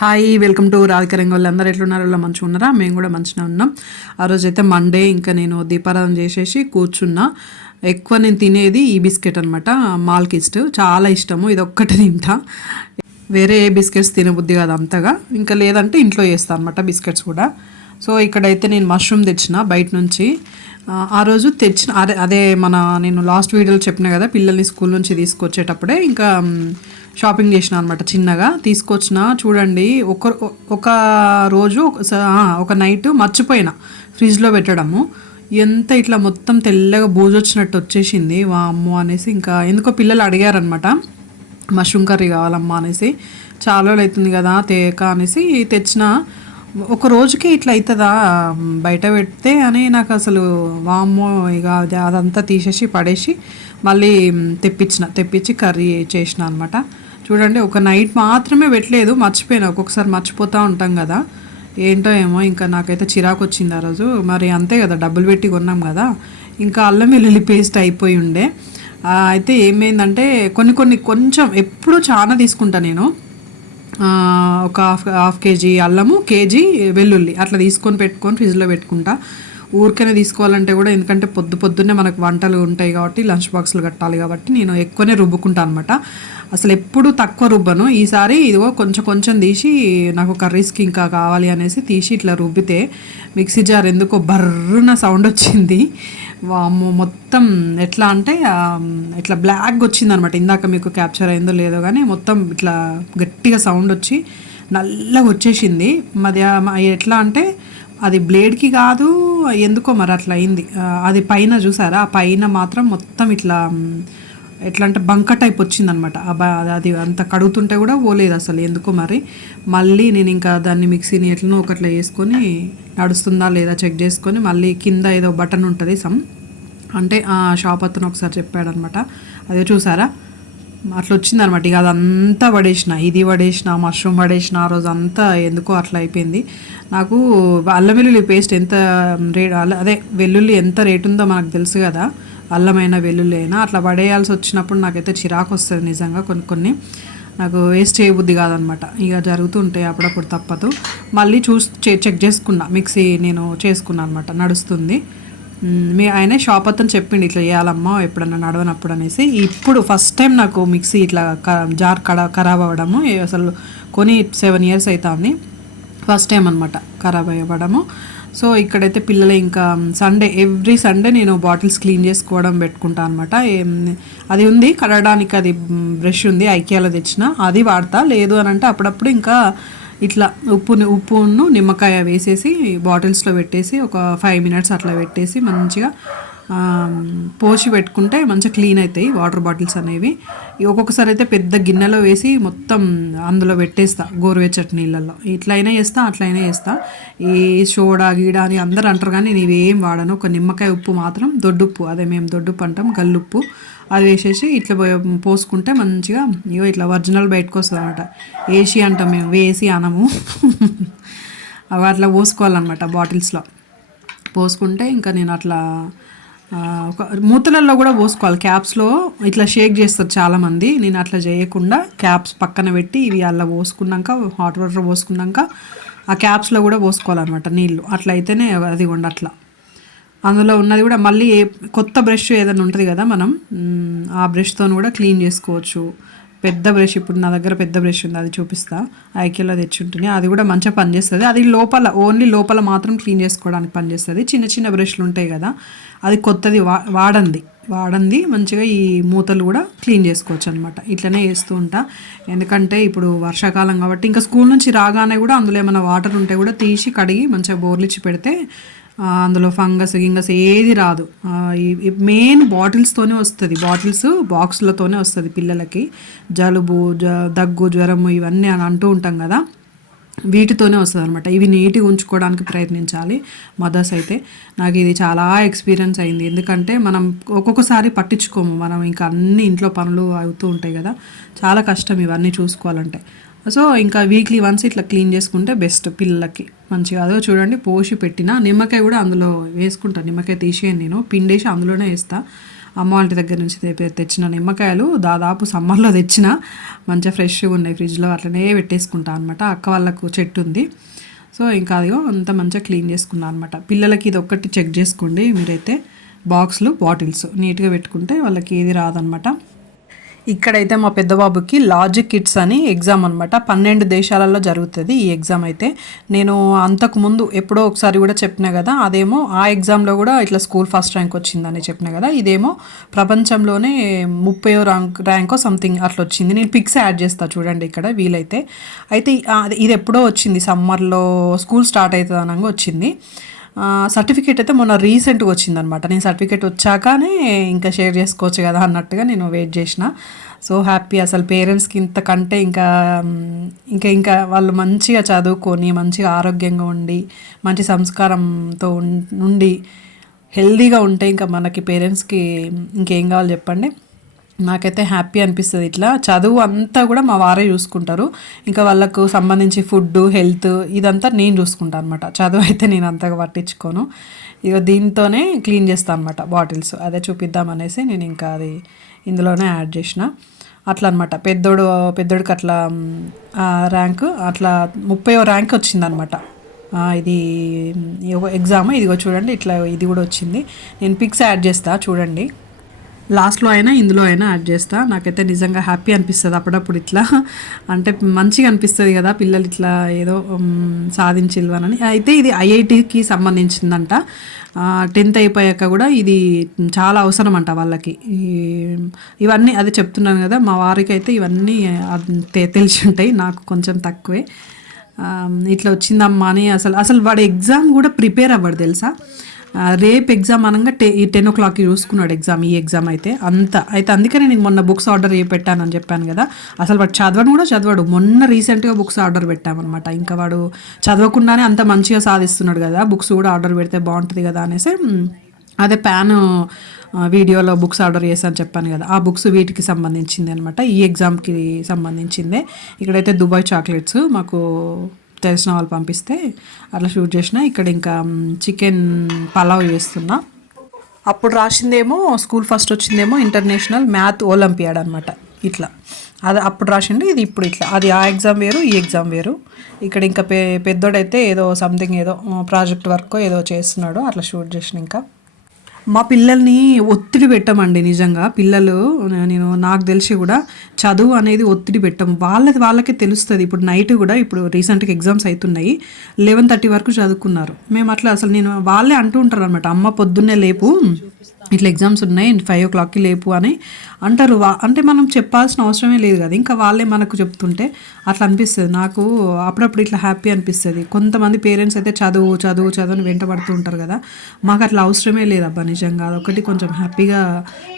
Hi, welcome to Radhika రంగోళ్ళు. అందరూ ఎట్లున్నారు? వాళ్ళు మంచిగా ఉన్నారా? మేము కూడా మంచిగా ఉన్నాం. ఆ రోజైతే మండే, ఇంకా నేను దీపారాధన చేసేసి కూర్చున్నా. ఎక్కువ నేను తినేది ఈ బిస్కెట్ అనమాట, మాల్కిస్ట్. చాలా ఇష్టము, ఇది ఒక్కటి తింటా. వేరే ఏ బిస్కెట్స్ తినబుద్ధి కాదు అంతగా. ఇంకా లేదంటే ఇంట్లో చేస్తాను అనమాట బిస్కెట్స్ కూడా. సో ఇక్కడైతే నేను మష్రూమ్ తెచ్చిన బయట నుంచి. ఆ రోజు తెచ్చిన అదే నేను లాస్ట్ వీడియోలో చెప్పిన కదా, పిల్లల్ని స్కూల్ నుంచి తీసుకొచ్చేటప్పుడే ఇంకా షాపింగ్ చేసిన అనమాట. చిన్నగా తీసుకొచ్చిన. చూడండి, ఒక రోజు ఒక నైట్ మర్చిపోయిన ఫ్రిడ్జ్లో పెట్టడము. ఎంత ఇట్లా మొత్తం తెల్లగా బూజు వచ్చినట్టు వచ్చేసింది. వామ్మో అనేసి ఇంకా ఎందుకో పిల్లలు అడిగారనమాట, మష్రూమ్ కర్రీ కావాలమ్మా అనేసి. చాలా రోజులు అవుతుంది కదా తేక అనేసి తెచ్చిన. ఒక రోజుకి ఇట్లా అవుతుందా బయట పెడితే అని నాకు అసలు వామ్మో. ఇక అదంతా తీసేసి పడేసి మళ్ళీ తెప్పించి కర్రీ చేసిన అనమాట. చూడండి, ఒక నైట్ మాత్రమే పెట్టలేదు, మర్చిపోయినా. ఒక్కొక్కసారి మర్చిపోతూ ఉంటాం కదా, ఏంటో ఏమో. ఇంకా నాకైతే చిరాకు వచ్చింది ఆ రోజు. మరి అంతే కదా, డబ్బులు పెట్టి కొన్నాం కదా. ఇంకా అల్లం వెల్లుల్లి పేస్ట్ అయిపోయి ఉండే. అయితే ఏమైందంటే కొంచెం ఎప్పుడు చాలా తీసుకుంటా నేను. ఒక హాఫ్ కేజీ అల్లము, కేజీ వెల్లుల్లి అట్లా తీసుకొని ఫ్రిడ్జ్లో పెట్టుకుంటా. ఊరికనే తీసుకోవాలంటే కూడా, ఎందుకంటే పొద్దున్నే మనకు వంటలు ఉంటాయి కాబట్టి, లంచ్ బాక్సులు కట్టాలి కాబట్టి నేను ఎక్కువనే రుబ్బుకుంటాను అనమాట. అసలు ఎప్పుడు తక్కువ రుబ్బను. ఈసారి ఇదిగో కొంచెం తీసి, నాకు కర్రీస్కి ఇంకా కావాలి అనేసి తీసి ఇట్లా రుబ్బితే మిక్సీ జార్ ఎందుకో బర్రున సౌండ్ వచ్చింది. వామ్మో, మొత్తం ఎట్లా అంటే ఇట్లా బ్లాక్గా వచ్చింది అనమాట. ఇందాక మీకు క్యాప్చర్ అయిందో లేదో కానీ మొత్తం ఇట్లా గట్టిగా సౌండ్ వచ్చి నల్లగా వచ్చేసింది. ఎట్లా అంటే అది బ్లేడ్కి కాదు, ఎందుకో మరి అట్లా అయింది. అది పైన చూసారా, ఆ పైన మాత్రం మొత్తం ఇట్లా ఎట్లా అంటే బంక టైప్ వచ్చిందనమాట. అది అంత కడుగుతుంటే కూడా పోలేదు అసలు, ఎందుకో మరి. మళ్ళీ నేను ఇంకా దాన్ని మిక్సీని ఎట్లనో ఒకట్లా వేసుకొని నడుస్తుందా లేదా చెక్ చేసుకొని, మళ్ళీ కింద ఏదో బటన్ ఉంటుంది అంటే ఆ షాప్ అతను ఒకసారి చెప్పాడనమాట. అదే చూసారా, అట్లా వచ్చిందనమాట. ఇక అదంతా ఇది పడేసిన, మష్రూమ్ పడేసిన. ఆ రోజు అంతా ఎందుకో అట్లా అయిపోయింది. నాకు అల్లం వెల్లుల్లి పేస్ట్ ఎంత అదే వెల్లుల్లి ఎంత రేటు ఉందో మనకు తెలుసు కదా, అల్లమైన వెల్లుల్లి అయినా. అట్లా పడేయాల్సి వచ్చినప్పుడు నాకైతే చిరాకు వస్తుంది నిజంగా. కొన్ని నాకు వేస్ట్ చేయబుద్ధి కాదనమాట. ఇక జరుగుతుంటాయి అప్పుడప్పుడు, తప్పదు. మళ్ళీ చెక్ చేసుకున్నా, మిక్సీ నేను చేసుకున్నాను అనమాట, నడుస్తుంది. ఆయన షాప్ అతను చెప్పిండు ఇట్లా చేయాలమ్మా ఎప్పుడన్నా నడవనప్పుడు అనేసి. ఇప్పుడు ఫస్ట్ టైం నాకు మిక్సీ ఇట్లా జార్ ఖరాబ్ అవ్వడము. అసలు 7 years అవుతుంది, ఫస్ట్ టైం అనమాట ఖరాబ్ అవ్వడము. సో ఇక్కడైతే పిల్లలు ఇంకా ఎవ్రీ సండే నేను బాటిల్స్ క్లీన్ చేసుకోవడం పెట్టుకుంటాను అనమాట. అది ఉంది కడగడానికి, అది బ్రష్ ఉంది, ఐకియాలో తెచ్చిన, అది వాడతా. లేదు అని అంటే అప్పుడప్పుడు ఇంకా ఇట్లా ఉప్పును నిమ్మకాయ వేసేసి బాటిల్స్లో పెట్టేసి ఒక 5 minutes అట్లా పెట్టేసి మంచిగా పోసి పెట్టుకుంటే మంచిగా క్లీన్ అవుతాయి వాటర్ బాటిల్స్ అనేవి. ఒక్కొక్కసారి అయితే పెద్ద గిన్నెలో వేసి మొత్తం అందులో పెట్టేస్తా, గోరువెచ్చటి నీళ్ళల్లో. ఇట్లయినా చేస్తా, అట్లయినా చేస్తా. ఈ సోడా గీడా అని అందరూ అంటారు కానీ నేను ఇవేం వాడను. ఒక నిమ్మకాయ ఉప్పు మాత్రం, దొడ్డుప్పు, అదే మేము దొడ్డుప్పు అంటాం, గల్లుప్పు, అది వేసేసి ఇట్లా పోసుకుంటే మంచిగా ఇట్లా ఒరిజినల్ బయటకు వస్తుంది అనమాట. ఏసీ అంటాం మేము, వేసి అనము. అవి అట్లా పోసుకోవాలన్నమాట బాటిల్స్లో. పోసుకుంటే ఇంకా నేను అట్లా ఒక మూతలలో కూడా పోసుకోవాలి. క్యాప్స్లో ఇట్లా షేక్ చేస్తారు చాలామంది, నేను అట్లా చేయకుండా క్యాప్స్ పక్కన పెట్టి ఇవి అలా పోసుకున్నాక, హాట్ వాటర్ పోసుకున్నాక ఆ క్యాప్స్లో కూడా పోసుకోవాలన్నమాట నీళ్ళు. అట్లా అయితేనే అది అట్లా అందులో ఉన్నది కూడా మళ్ళీ కొత్త బ్రష్ ఏదైనా ఉంటుంది కదా మనం, ఆ బ్రష్తో కూడా క్లీన్ చేసుకోవచ్చు. పెద్ద బ్రష్, ఇప్పుడు నా దగ్గర పెద్ద బ్రష్ ఉంది, అది చూపిస్తా, ఐకియాలో తెచ్చుంటుంది. అది కూడా మంచిగా పనిచేస్తుంది. అది ఓన్లీ లోపల మాత్రం క్లీన్ చేసుకోవడానికి పనిచేస్తుంది. చిన్న బ్రష్లు ఉంటాయి కదా, అది కొత్తది వాడంది మంచిగా ఈ మూతలు కూడా క్లీన్ చేసుకోవచ్చు అనమాట. ఇట్లనే చేస్తూ ఉంటా. ఎందుకంటే ఇప్పుడు వర్షాకాలం కాబట్టి, ఇంకా స్కూల్ నుంచి రాగానే కూడా అందులో ఏమైనా వాటర్ ఉంటే కూడా తీసి కడిగి మంచిగా బోర్లిచ్చి పెడితే అందులో ఫంగస్ గింగస్ ఏది రాదు. మెయిన్ బాటిల్స్తోనే వస్తుంది, బాక్సులతోనే వస్తుంది పిల్లలకి. జలుబు, దగ్గు, జ్వరము ఇవన్నీ అని అంటూ ఉంటాం కదా, వీటితోనే వస్తుంది అనమాట. ఇవి నీట్గా ఉంచుకోవడానికి ప్రయత్నించాలి మదర్స్ అయితే. నాకు ఇది చాలా ఎక్స్పీరియన్స్ అయింది. ఎందుకంటే మనం ఒక్కొక్కసారి పట్టించుకోము, మనం ఇంకా అన్ని ఇంట్లో పనులు అవుతూ ఉంటాయి కదా, చాలా కష్టం ఇవన్నీ చూసుకోవాలంటే. సో ఇంకా వీక్లీ వన్స్ ఇట్లా క్లీన్ చేసుకుంటే బెస్ట్ పిల్లలకి మంచిగా. అదో చూడండి, పోసి పెట్టిన నిమ్మకాయ కూడా అందులో వేసుకుంటాను. నిమ్మకాయ తీసేయను నేను, పిండేసి అందులోనే వేస్తా. అమ్మ వాళ్ళ దగ్గర నుంచి తెచ్చిన నిమ్మకాయలు దాదాపు సమ్మర్లో తెచ్చిన మంచిగా ఫ్రెష్గా ఉన్నాయి ఫ్రిడ్జ్లో, అట్లనే పెట్టేసుకుంటా అనమాట. అక్క వాళ్ళకు చెట్టు ఉంది, సో ఇంకా అదిగో అంత మంచిగా క్లీన్ చేసుకున్నాను అనమాట. పిల్లలకి ఇది ఒక్కటి చెక్ చేసుకోండి మీరైతే, బాక్స్లు బాటిల్స్ నీట్గా పెట్టుకుంటే వాళ్ళకి ఏది రాదనమాట. ఇక్కడైతే మా పెద్ద బాబుకి లాజిక్ కిట్స్ అని ఎగ్జామ్ అనమాట. 12 దేశాలలో జరుగుతుంది ఈ ఎగ్జామ్ అయితే. నేను అంతకుముందు ఎప్పుడో ఒకసారి కూడా చెప్పినా కదా, అదేమో ఆ ఎగ్జామ్లో కూడా ఇట్లా స్కూల్ ఫస్ట్ ర్యాంక్ వచ్చిందని చెప్పినా కదా, ఇదేమో ప్రపంచంలోనే 30వ ర్యాంకో సంథింగ్ అట్లా వచ్చింది. నేను పిక్స్ యాడ్ చేస్తాను చూడండి ఇక్కడ వీలైతే. అయితే ఇది ఎప్పుడో వచ్చింది, సమ్మర్లో స్కూల్ స్టార్ట్ అవుతుంది అనగా వచ్చింది. సర్టిఫికేట్ అయితే మొన్న రీసెంట్గా వచ్చిందనమాట. నేను సర్టిఫికేట్ వచ్చాకనే ఇంకా షేర్ చేసుకోవచ్చు కదా అన్నట్టుగా నేను వెయిట్ చేసిన. సో హ్యాపీ అసలు పేరెంట్స్కి ఇంతకంటే ఇంకా ఇంకా ఇంకా వాళ్ళు మంచిగా చదువుకొని మంచిగా ఆరోగ్యంగా ఉండి మంచి సంస్కారంతో ఉండి హెల్దీగా ఉంటే ఇంకా మనకి పేరెంట్స్కి ఇంకేం కావాలి చెప్పండి. నాకైతే హ్యాపీ అనిపిస్తుంది. ఇట్లా చదువు అంతా కూడా మా వారే చూసుకుంటారు, ఇంకా వాళ్ళకు సంబంధించి ఫుడ్ హెల్త్ ఇదంతా నేను చూసుకుంటాను అనమాట. చదువు అయితే నేను అంతగా పట్టించుకోను. ఇక దీంతోనే క్లీన్ చేస్తాను అనమాట బాటిల్స్. అదే చూపిద్దామనేసి నేను ఇంకా అది ఇందులోనే యాడ్ చేసిన. అట్లా అనమాట. పెద్దోడికి అట్లా ర్యాంకు అట్లా 30వ ర్యాంక్ వచ్చిందనమాట. ఇది ఎగ్జామ్ ఇదిగో చూడండి, ఇట్లా ఇది కూడా వచ్చింది. నేను పిక్స్ యాడ్ చేస్తా చూడండి, లాస్ట్లో అయినా ఇందులో అయినా యాడ్ చేస్తా. నాకైతే నిజంగా హ్యాపీ అనిపిస్తుంది అప్పుడప్పుడు, ఇట్లా అంటే మంచిగా అనిపిస్తుంది కదా పిల్లలు ఇట్లా ఏదో సాధించిల్వనని. అయితే ఇది ఐఐటికి సంబంధించిందంట. 10th అయిపోయాక కూడా ఇది చాలా అవసరం అంట వాళ్ళకి. ఇవన్నీ అదే చెప్తున్నాను కదా, మా వారికి అయితే ఇవన్నీ తెలిసి ఉంటాయి, నాకు కొంచెం తక్కువే. ఇట్లా వచ్చిందమ్మా అని అసలు వాడు ఎగ్జామ్ కూడా ప్రిపేర్ అవ్వడు తెలుసా. రేపు ఎగ్జామ్ అనగా 10 o'clockకి చూసుకున్నాడు ఎగ్జామ్. ఈ ఎగ్జామ్ అయితే అందుకనే నేను మొన్న బుక్స్ ఆర్డర్ పెట్టానని చెప్పాను కదా. అసలు వాడు చదవడు. మొన్న రీసెంట్గా బుక్స్ ఆర్డర్ పెట్టామన్నమాట. ఇంకా వాడు చదవకుండానే అంత మంచిగా సాధిస్తున్నాడు కదా, బుక్స్ కూడా ఆర్డర్ పెడితే బాగుంటుంది కదా అనేసి అదే వీడియోలో బుక్స్ ఆర్డర్ చేశాను చెప్పాను కదా, ఆ బుక్స్ వీటికి సంబంధించింది అనమాట, ఈ ఎగ్జామ్కి సంబంధించిందే. ఇక్కడైతే దుబాయ్ చాక్లెట్స్ మాకు తెలిసిన వాళ్ళు పంపిస్తే అట్లా షూట్ చేసిన. ఇక్కడ ఇంకా చికెన్ పలావ్ చేస్తున్నా. అప్పుడు రాసిందేమో స్కూల్ ఫస్ట్ వచ్చిందేమో ఇంటర్నేషనల్ మ్యాథ్ ఒలింపియాడ్ అనమాట. ఇట్లా అది అప్పుడు రాసిండు, ఇది ఇప్పుడు ఇట్లా. అది ఆ ఎగ్జామ్ వేరు, ఈ ఎగ్జామ్ వేరు. ఇక్కడ ఇంకా పెద్దోడైతే ఏదో సంథింగ్ ఏదో ప్రాజెక్ట్ వర్క్ ఏదో చేస్తున్నాడు, అట్లా షూట్ చేసిన. ఇంకా మా పిల్లల్ని ఒత్తిడి పెట్టమండి నిజంగా. పిల్లలు నాకు తెలిసి కూడా చదువు అనేది ఒత్తిడి పెట్టం, వాళ్ళకే తెలుస్తుంది. ఇప్పుడు నైట్ కూడా ఇప్పుడు రీసెంట్గా ఎగ్జామ్స్ అవుతున్నాయి, 11:30 వరకు చదువుకున్నారు. మేము అట్లా అసలు వాళ్ళే అంటూ ఉంటారు అనమాట, అమ్మ పొద్దున్నే లేపు ఇట్లా ఎగ్జామ్స్ ఉన్నాయి 5 o'clockకి లేపు అని అంటారు. అంటే మనం చెప్పాల్సిన అవసరమే లేదు కదా, ఇంకా వాళ్ళే మనకు చెప్తుంటే అట్లా అనిపిస్తుంది. నాకు అప్పుడప్పుడు ఇట్లా హ్యాపీ అనిపిస్తుంది. కొంతమంది పేరెంట్స్ అయితే చదువు వెంటబడుతూ ఉంటారు కదా, మాకు అట్లా అవసరమే లేదు అబ్బా నిజంగా. అదొకటి కొంచెం హ్యాపీగా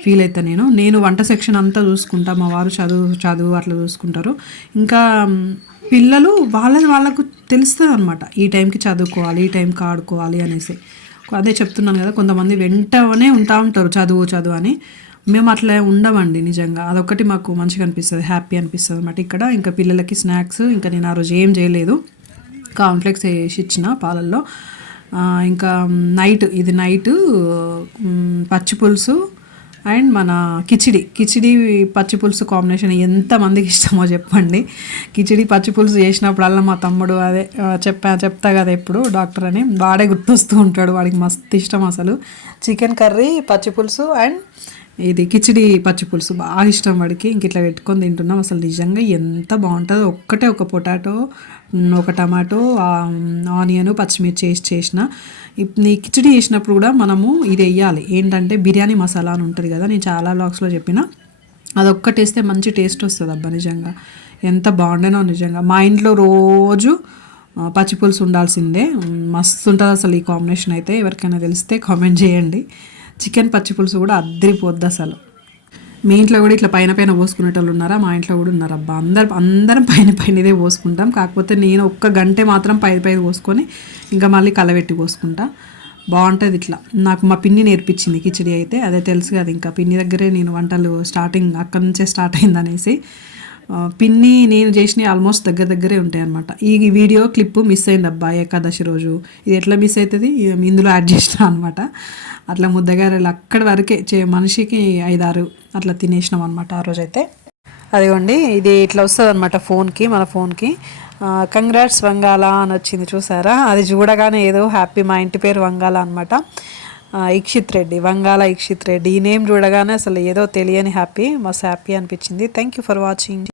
ఫీల్ అవుతాను నేను వంట సెక్షన్ అంతా చూసుకుంటా, మా వారు చదువు అట్లా చూసుకుంటారు. ఇంకా పిల్లలు వాళ్ళకు తెలుస్తుంది అనమాట, ఈ టైంకి చదువుకోవాలి, ఈ టైంకి ఆడుకోవాలి అనేసి. అదే చెప్తున్నాను కదా, కొంతమంది వెంటనే ఉంటారు చదువు అని. మేము అట్లా ఉండమండి నిజంగా. అదొకటి మాకు మంచిగా అనిపిస్తుంది, హ్యాపీ అనిపిస్తుంది అనమాట. ఇక్కడ ఇంకా పిల్లలకి స్నాక్స్ ఇంకా నేను ఆ రోజు ఏం చేయలేదు, కాన్ఫ్లెక్స్ వేసి ఇచ్చిన పాలల్లో. ఇంకా నైట్ పచ్చి పులుసు అండ్ మన కిచిడి పచ్చి పులుసు కాంబినేషన్ ఎంతమందికి ఇష్టమో చెప్పండి. కిచిడి పచ్చి పులుసు చేసినప్పుడల్లా మా తమ్ముడు అదే చెప్తా కదా ఎప్పుడు డాక్టర్ అని, వాడే గుర్తొస్తూ ఉంటాడు. వాడికి మస్తు ఇష్టం అసలు చికెన్ కర్రీ పచ్చి పులుసు అండ్ ఇది కిచిడి పచ్చి పులుసు బాగా ఇష్టం వాడికి. ఇంక ఇట్లా పెట్టుకొని తింటున్నాం. అసలు నిజంగా ఎంత బాగుంటుందో. ఒక పొటాటో, ఒక టమాటో, ఆనియన్, పచ్చిమిర్చి వేసి చేసిన. ఈ కిచిడి చేసినప్పుడు కూడా మనము ఇది వేయాలి, ఏంటంటే బిర్యానీ మసాలా అని ఉంటుంది కదా, నేను చాలా వ్లాగ్స్లో చెప్పిన, అదొక్కటి వేస్తే మంచి టేస్ట్ వస్తుంది అబ్బా నిజంగా. ఎంత బాగుండేనో నిజంగా. మా ఇంట్లో రోజు పచ్చి పులుసు ఉండాల్సిందే, మస్తు ఉంటుంది అసలు ఈ కాంబినేషన్ అయితే. ఎవరికైనా తెలిస్తే కామెంట్ చేయండి. చికెన్ పచ్చి పులుసు కూడా అద్దరిపోద్ది అసలు. మీ ఇంట్లో కూడా ఇట్లా పైన పోసుకునేటోళ్ళు ఉన్నారా? మా ఇంట్లో కూడా ఉన్నారు అబ్బా. అందరం పైనదే పోసుకుంటాం. కాకపోతే నేను ఒక్క గంటే మాత్రం పై పోసుకొని ఇంకా మళ్ళీ కలబెట్టి పోసుకుంటా. బాగుంటుంది ఇట్లా. నాకు మా పిన్ని నేర్పించింది కిచిడి అయితే, అదే తెలుసు కదా. ఇంకా పిన్ని దగ్గరే నేను వంటలు స్టార్టింగ్ అక్కడి నుంచే స్టార్ట్ అయిందనేసి పిన్ని నేను చేసినవి ఆల్మోస్ట్ దగ్గరే ఉంటాయి అనమాట. ఈ వీడియో క్లిప్ మిస్ అయింది అబ్బా ఏకాదశి రోజు. ఇది ఎట్లా మిస్ అవుతుంది, ఇందులో యాడ్ చేసిన అనమాట. అట్లా ముద్దగారెలు అక్కడి వరకే మనిషికి 5-6 అట్లా తినేసినాం అనమాట ఆ రోజైతే. అదిగోండి ఇది ఇట్లా వస్తుంది అనమాట ఫోన్కి, మన ఫోన్కి కంగ్రాట్స్ వంగాల అని వచ్చింది చూసారా. అది చూడగానే ఏదో హ్యాపీ, మా ఇంటి పేరు వంగాల అనమాట. ఇక్షిత్ రెడ్డి, వంగాల ఇక్షిత్ రెడ్డి. ఈ నేమ్ చూడగానే అసలు ఏదో తెలియని హ్యాపీ, మస్తు హ్యాపీ అనిపించింది. Thank you for watching.